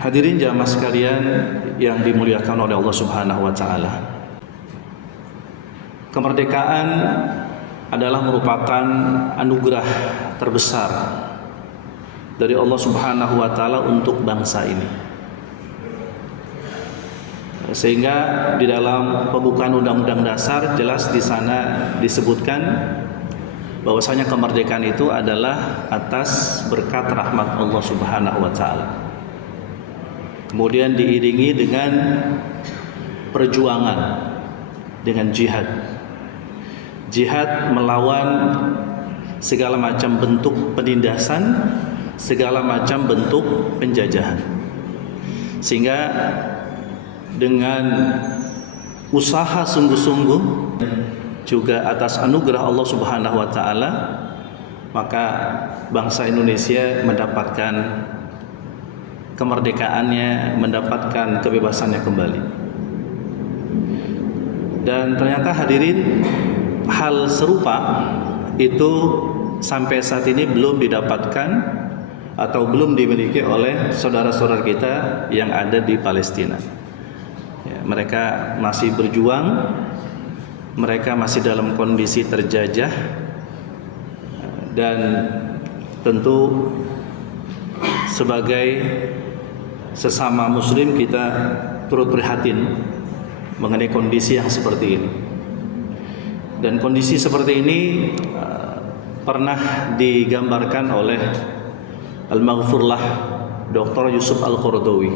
Hadirin jamaah sekalian yang dimuliakan oleh Allah Subhanahu wa taala. Kemerdekaan adalah merupakan anugerah terbesar dari Allah Subhanahu wa taala untuk bangsa ini. Sehingga di dalam pembukaan Undang-Undang Dasar jelas di sana disebutkan bahwasanya kemerdekaan itu adalah atas berkat rahmat Allah Subhanahu wa taala. Kemudian diiringi dengan perjuangan, dengan jihad. Jihad melawan segala macam bentuk penindasan, segala macam bentuk penjajahan. Sehingga dengan usaha sungguh-sungguh juga atas anugerah Allah Subhanahu wa taala, maka bangsa Indonesia mendapatkan kemerdekaannya, mendapatkan kebebasannya kembali. Dan ternyata hadirin, hal serupa itu sampai saat ini belum didapatkan atau belum dimiliki oleh saudara-saudara kita yang ada di Palestina. Ya, mereka masih berjuang, mereka masih dalam kondisi terjajah, dan tentu sebagai sesama muslim kita turut prihatin mengenai kondisi yang seperti ini. Dan kondisi seperti ini pernah digambarkan oleh Al-Maghfurlah Dr. Yusuf Al-Qaradawi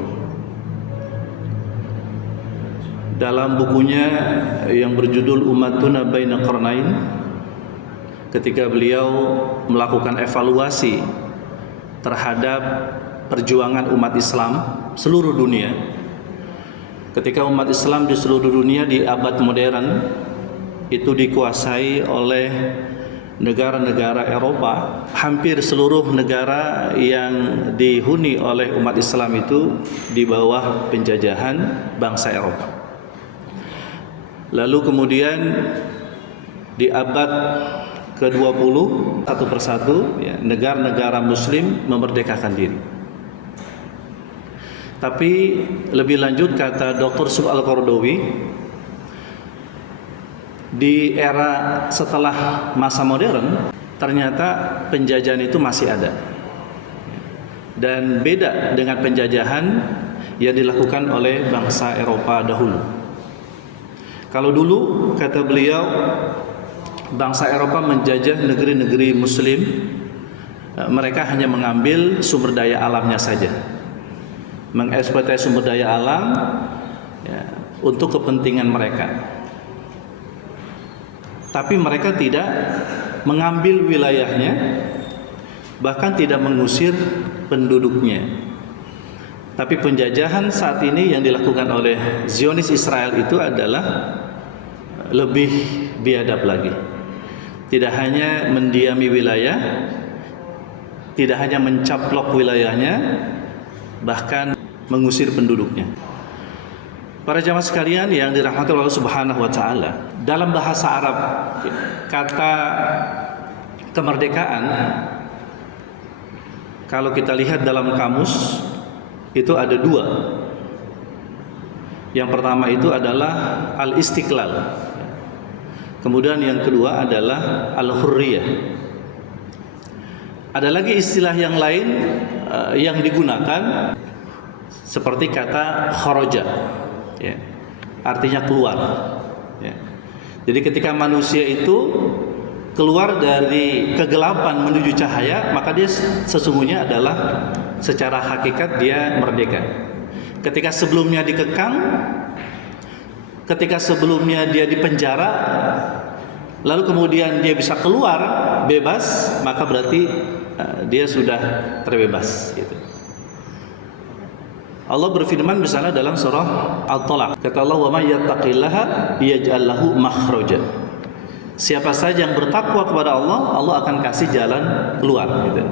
dalam bukunya yang berjudul Ummatuna Baina Qarnain, ketika beliau melakukan evaluasi terhadap perjuangan umat Islam seluruh dunia. Ketika umat Islam di seluruh dunia di abad modern itu dikuasai oleh negara-negara Eropa, hampir seluruh negara yang dihuni oleh umat Islam itu di bawah penjajahan bangsa Eropa. Lalu kemudian di abad ke-20 satu persatu ya, negara-negara muslim memerdekakan diri. Tapi lebih lanjut kata Dr. Yusuf Al-Qaradawi, di era setelah masa modern ternyata penjajahan itu masih ada. Dan beda dengan penjajahan yang dilakukan oleh bangsa Eropa dahulu. Kalau dulu kata beliau, bangsa Eropa menjajah negeri-negeri muslim, mereka hanya mengambil sumber daya alamnya saja, mengeksploitasi sumber daya alam ya, untuk kepentingan mereka. Tapi mereka tidak mengambil wilayahnya, bahkan tidak mengusir penduduknya. Tapi penjajahan saat ini yang dilakukan oleh Zionis Israel itu adalah lebih biadab lagi. Tidak hanya mendiami wilayah, tidak hanya mencaplok wilayahnya, bahkan mengusir penduduknya. Para jamaah sekalian yang dirahmati Allah Subhanahu wa taala, dalam bahasa Arab kata kemerdekaan kalau kita lihat dalam kamus itu ada dua. Yang pertama itu adalah al-istiqlal. Kemudian yang kedua adalah al-hurriyah. Ada lagi istilah yang lain yang digunakan seperti kata kharaja, ya, artinya keluar. Ya. Jadi ketika manusia itu keluar dari kegelapan menuju cahaya, maka dia sesungguhnya adalah secara hakikat dia merdeka. Ketika sebelumnya dikekang, ketika sebelumnya dia dipenjara, lalu kemudian dia bisa keluar bebas, maka berarti dia sudah terbebas gitu. Allah berfirman misalnya dalam surah At-Talaq, kata Allah, "Wa may yattaqillaha yaj'al lahu makhraja." Siapa saja yang bertakwa kepada Allah, Allah akan kasih jalan keluar gitu.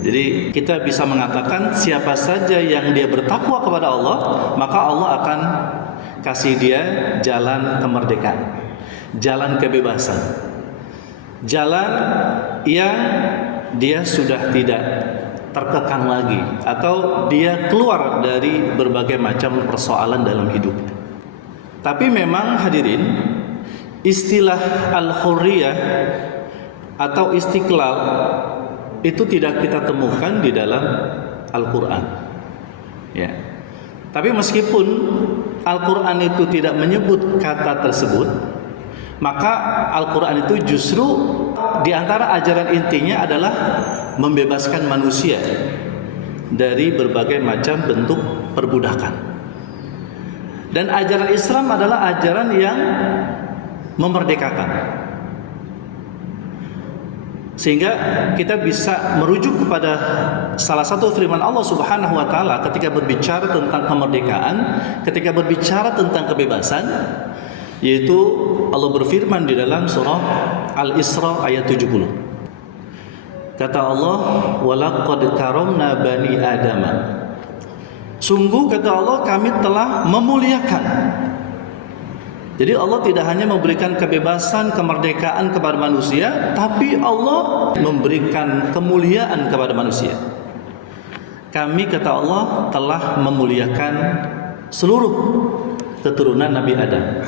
Jadi kita bisa mengatakan siapa saja yang dia bertakwa kepada Allah, maka Allah akan kasih dia jalan kemerdekaan, jalan kebebasan, jalan yang dia sudah tidak terkekang lagi atau dia keluar dari berbagai macam persoalan dalam hidup. Tapi memang hadirin, istilah al-hurriyah atau istiqlal itu tidak kita temukan di dalam Al-Quran. Ya. Tapi meskipun Al-Quran itu tidak menyebut kata tersebut, maka Al-Quran itu justru di antara ajaran intinya adalah membebaskan manusia dari berbagai macam bentuk perbudakan. Dan ajaran Islam adalah ajaran yang memerdekakan. Sehingga kita bisa merujuk kepada salah satu firman Allah Subhanahu wa taala ketika berbicara tentang kemerdekaan, ketika berbicara tentang kebebasan, yaitu Allah berfirman di dalam surah Al-Isra ayat 70. Kata Allah, "Walaqad karamna bani Adam." Sungguh kata Allah, kami telah memuliakan. Jadi Allah tidak hanya memberikan kebebasan, kemerdekaan kepada manusia, tapi Allah memberikan kemuliaan kepada manusia. Kami kata Allah telah memuliakan seluruh keturunan Nabi Adam.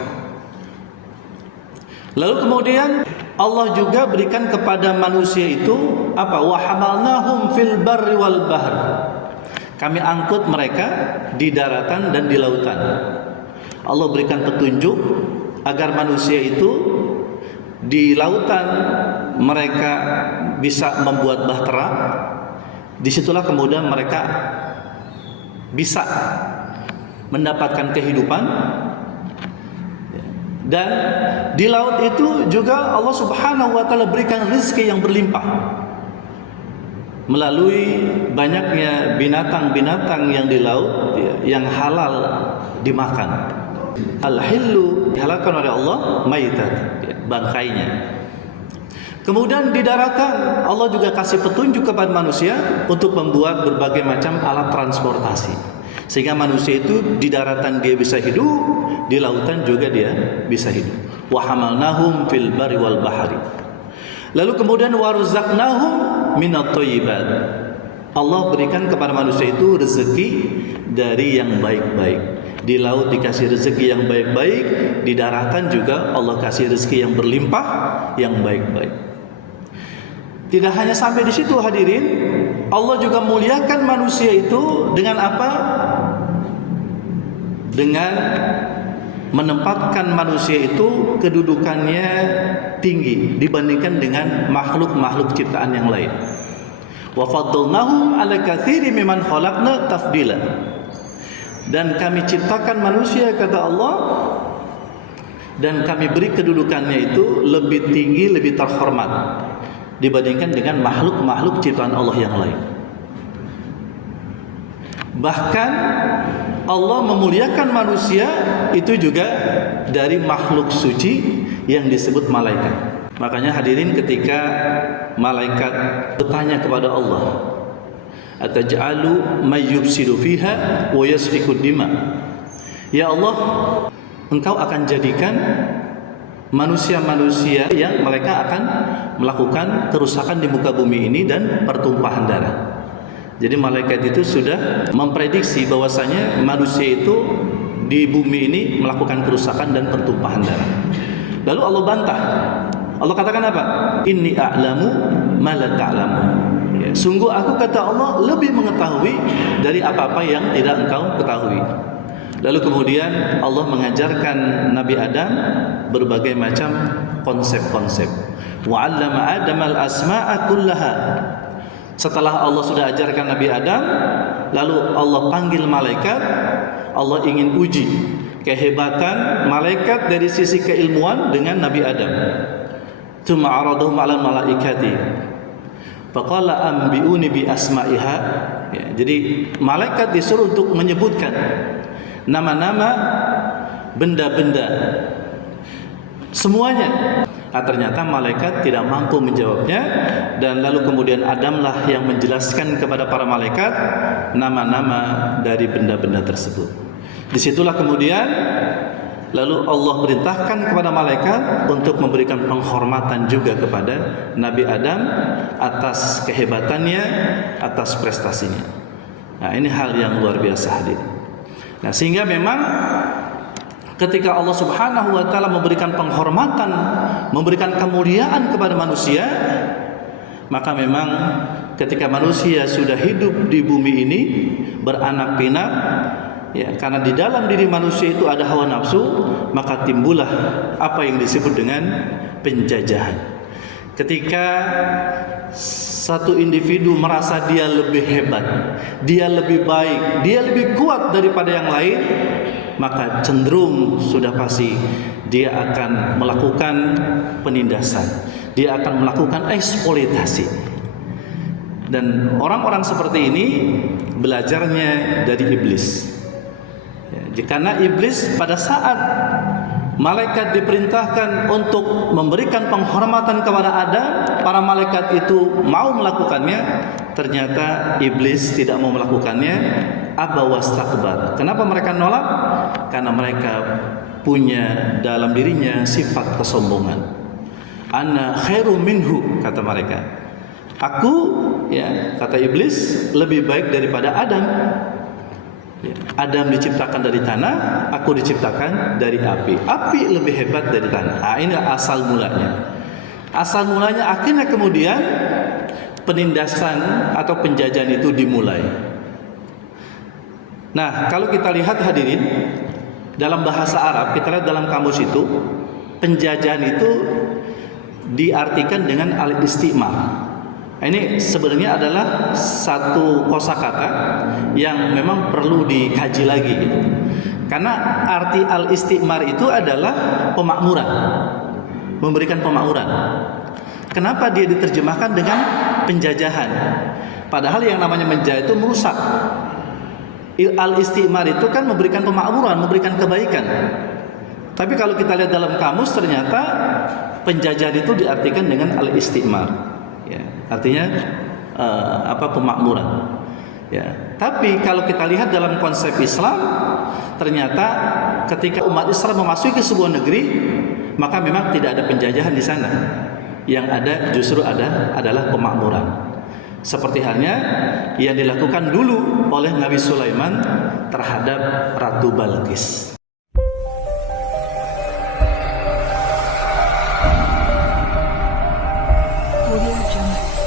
Lalu kemudian Allah juga berikan kepada manusia itu apa? Wa hamalnahum fil barri wal bahr. Kami angkut mereka di daratan dan di lautan. Allah berikan petunjuk agar manusia itu di lautan mereka bisa membuat bahtera. Disitulah kemudian mereka bisa mendapatkan kehidupan. Dan di laut itu juga Allah Subhanahu wa taala berikan rezeki yang berlimpah melalui banyaknya binatang-binatang yang di laut yang halal dimakan. Al-hillu dihalalkan oleh Allah, maitat, bangkainya. Kemudian di daratan Allah juga kasih petunjuk kepada manusia untuk membuat berbagai macam alat transportasi, sehingga manusia itu di daratan dia bisa hidup, di lautan juga dia bisa hidup. Wa hamalnahum fil barri wal bahri. Lalu kemudian warzaqnahum minat thayyibat. Allah berikan kepada manusia itu rezeki dari yang baik-baik. Di laut dikasih rezeki yang baik-baik, di daratan juga Allah kasih rezeki yang berlimpah, yang baik-baik. Tidak hanya sampai di situ hadirin, Allah juga muliakan manusia itu dengan apa? Dengan menempatkan manusia itu kedudukannya tinggi dibandingkan dengan makhluk-makhluk ciptaan yang lain. Wa faddalnahum 'ala katsirin mimman khalaqna tafdila. Dan kami ciptakan manusia kata Allah, dan kami beri kedudukannya itu lebih tinggi, lebih terhormat dibandingkan dengan makhluk-makhluk ciptaan Allah yang lain. Bahkan Allah memuliakan manusia itu juga dari makhluk suci yang disebut malaikat. Makanya hadirin, ketika malaikat bertanya kepada Allah, ataj'alu may yufsidu fiha wa yasfiku dima. Ya Allah, Engkau akan jadikan manusia-manusia yang mereka akan melakukan kerusakan di muka bumi ini dan pertumpahan darah. Jadi malaikat itu sudah memprediksi bahwasanya manusia itu di bumi ini melakukan kerusakan dan pertumpahan darah. Lalu Allah bantah. Allah katakan apa? Inni a'lamu ma la ta'lamun. Ya, sungguh aku kata Allah lebih mengetahui dari apa-apa yang tidak engkau ketahui. Lalu kemudian Allah mengajarkan Nabi Adam berbagai macam konsep-konsep. Wa 'allama Adam al-asma'a kullaha. Setelah Allah sudah ajarkan Nabi Adam, lalu Allah panggil malaikat. Allah ingin uji kehebatan malaikat dari sisi keilmuan dengan Nabi Adam. Tsumma 'aradahum 'alal malaikati. Faqala anbi'uni bi asma'iha. Ya, jadi malaikat disuruh untuk menyebutkan nama-nama benda-benda semuanya. Ternyata malaikat tidak mampu menjawabnya, dan lalu kemudian Adamlah yang menjelaskan kepada para malaikat nama-nama dari benda-benda tersebut. Disitulah kemudian Lalu Allah perintahkan kepada malaikat untuk memberikan penghormatan juga kepada Nabi Adam atas kehebatannya, atas prestasinya. Nah, ini hal yang luar biasa hadir. Nah, sehingga memang ketika Allah Subhanahu wa taala memberikan penghormatan, memberikan kemuliaan kepada manusia, maka memang ketika manusia sudah hidup di bumi ini beranak pinak, ya, karena di dalam diri manusia itu ada hawa nafsu, maka timbullah apa yang disebut dengan penjajahan. Ketika satu individu merasa dia lebih hebat, dia lebih baik, dia lebih kuat daripada yang lain, maka cenderung sudah pasti dia akan melakukan penindasan, dia akan melakukan eksploitasi. Dan orang-orang seperti ini belajarnya dari iblis. Karena iblis pada saat malaikat diperintahkan untuk memberikan penghormatan kepada Adam, para malaikat itu mau melakukannya, ternyata iblis tidak mau melakukannya. Aba wastakbar. Kenapa mereka nolak? Karena mereka punya dalam dirinya sifat kesombongan. Ana khairu minhu, kata mereka. Aku, ya, kata iblis, lebih baik daripada Adam. Adam diciptakan dari tanah, aku diciptakan dari api. Api lebih hebat dari tanah. Nah, ini asal mulanya. Asal mulanya akhirnya kemudian penindasan atau penjajahan itu dimulai. Nah, kalau kita lihat hadirin, dalam bahasa Arab, kita lihat dalam kamus itu, penjajahan itu diartikan dengan al-istimar. Ini sebenarnya adalah satu kosakata yang memang perlu dikaji lagi, gitu. Karena arti al-istimar itu adalah pemakmuran, memberikan pemakmuran. Kenapa dia diterjemahkan dengan penjajahan? Padahal yang namanya menjajah itu merusak. Al-istimar itu kan memberikan pemakmuran, memberikan kebaikan. Tapi kalau kita lihat dalam kamus, ternyata penjajahan itu diartikan dengan al-istimar. Ya, artinya pemakmuran. Ya. Tapi kalau kita lihat dalam konsep Islam, ternyata ketika umat Islam memasuki sebuah negeri, maka memang tidak ada penjajahan di sana. Yang ada justru adalah pemakmuran. Seperti halnya yang dilakukan dulu oleh Nabi Sulaiman terhadap Ratu Balqis. Audio Jungle.